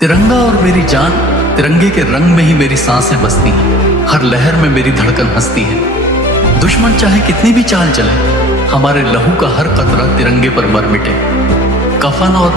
तिरंगा और मेरी जान, तिरंगे के रंग में ही मेरी सांसें बसती हैं। हर लहर में मेरी धड़कन हंसती है। दुश्मन चाहे कितनी भी चाल चले, हमारे लहू का हर कतरा तिरंगे पर मर मिटे। कफन और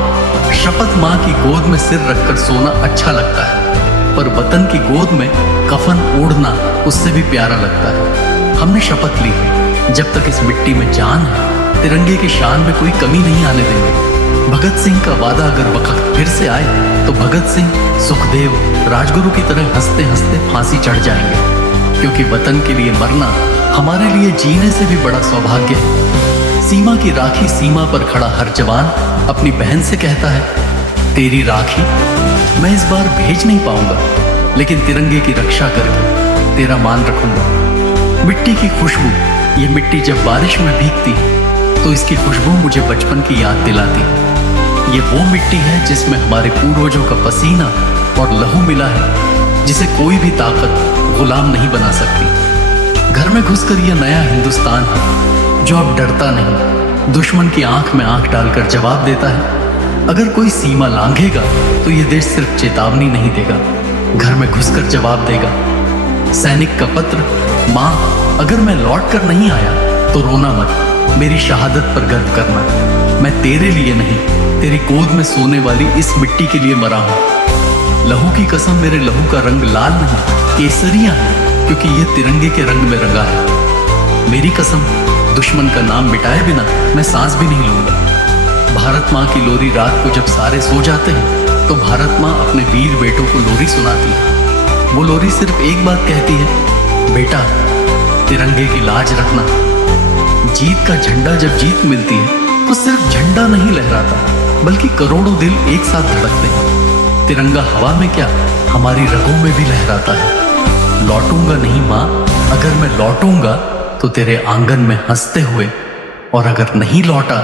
शपथ, माँ की गोद में सिर रखकर सोना अच्छा लगता है, पर वतन की गोद में कफन ओढ़ना उससे भी प्यारा लगता है। हमने शपथ ली है, जब तक इस मिट्टी में जान है, तिरंगे की शान में कोई कमी नहीं आने देंगे। भगत सिंह का वादा अगर वक्त फिर से आए तो भगत सिंह, सुखदेव, राजगुरु की तरह हंसते हंसते फांसी चढ़ जाएंगे, क्योंकि वतन के लिए मरना हमारे लिए जीने से भी बड़ा सौभाग्य है। सीमा की राखी सीमा पर खड़ा हर जवान अपनी बहन से कहता है, तेरी राखी मैं इस बार भेज नहीं पाऊंगा, लेकिन तिरंगे की रक्षा करके तेरा मान रखूंगा। मिट्टी की खुशबू, ये मिट्टी जब बारिश में भीगती तो इसकी खुशबू मुझे बचपन की याद दिलाती। ये वो मिट्टी है जिसमें हमारे पूर्वजों का पसीना और लहू मिला है, जिसे कोई भी ताकत गुलाम नहीं बना सकती। घर में घुसकर यह नया हिंदुस्तान है जो अब डरता नहीं, दुश्मन की आंख में आंख डालकर जवाब देता है। अगर कोई सीमा लांघेगा तो यह देश सिर्फ चेतावनी नहीं देगा, घर में घुसकर जवाब देगा। सैनिक का पत्र, माँ अगर मैं लौट कर नहीं आया तो रोना मत, मेरी शहादत पर गर्व करना। मैं तेरे लिए नहीं, तेरी गोद में सोने वाली इस मिट्टी के लिए मरा हूं। लहू की कसम, मेरे लहू का रंग लाल नहीं केसरिया है, क्योंकि यह तिरंगे के रंग में रंगा है। मेरी कसम, दुश्मन का नाम मिटाए बिना मैं सांस भी नहीं लूंगा। भारत माँ की लोरी रात को जब सारे सो जाते हैं तो भारत माँ अपने वीर बेटों को लोरी सुनाती है। वो लोरी सिर्फ एक बात कहती है, बेटा तिरंगे की लाज रखना। जीत का झंडा जब जीत मिलती है तो सिर्फ झंडा नहीं लहराता, बल्कि करोड़ों दिल एक साथ धड़कते हैं। तिरंगा हवा में क्या, हमारी रगों में भी लहराता है। लौटूंगा नहीं माँ, अगर मैं लौटूंगा तो तेरे आंगन में हंसते हुए, और अगर नहीं लौटा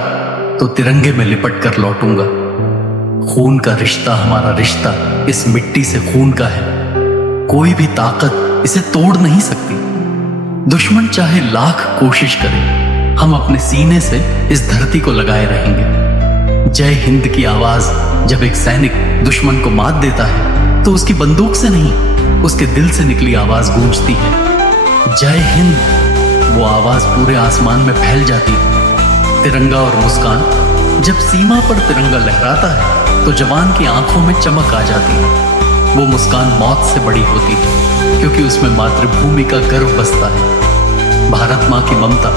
तो तिरंगे में लिपट कर लौटूंगा। खून का रिश्ता, हमारा रिश्ता इस मिट्टी से खून का है, कोई भी ताकत इसे तोड़ नहीं सकती। दुश्मन चाहे लाख कोशिश करे, हम अपने सीने से इस धरती को लगाए रहेंगे। जय हिंद की आवाज जब एक सैनिक दुश्मन को मात देता है तो उसकी बंदूक से नहीं, उसके दिल से निकली आवाज गूंजती है। जय हिंद, वो आवाज पूरे आसमान में फैल जाती है। तिरंगा और मुस्कान, जब सीमा पर तिरंगा लहराता है तो जवान की आंखों में चमक आ जाती है। वो मुस्कान मौत से बड़ी होती है, क्योंकि उसमें मातृभूमि का गर्व बसता है। भारत माँ की ममता,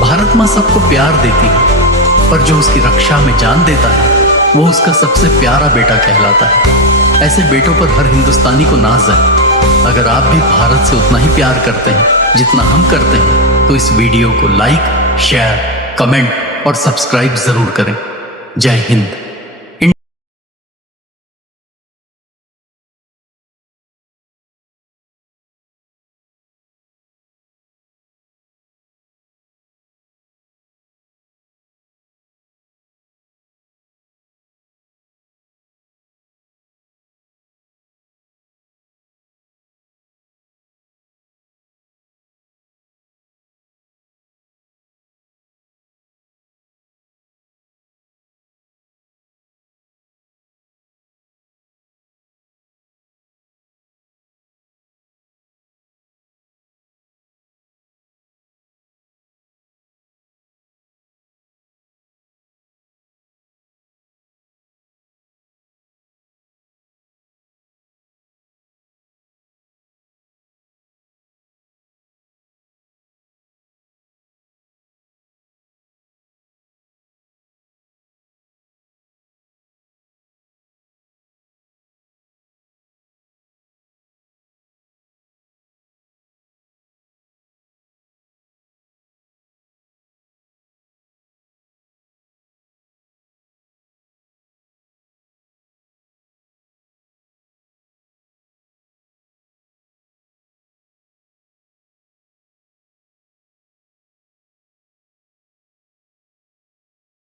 भारत माँ सबको प्यार देती है, पर जो उसकी रक्षा में जान देता है वो उसका सबसे प्यारा बेटा कहलाता है। ऐसे बेटों पर हर हिंदुस्तानी को नाज है। अगर आप भी भारत से उतना ही प्यार करते हैं जितना हम करते हैं तो इस वीडियो को लाइक, शेयर, कमेंट और सब्सक्राइब जरूर करें। जय हिंद।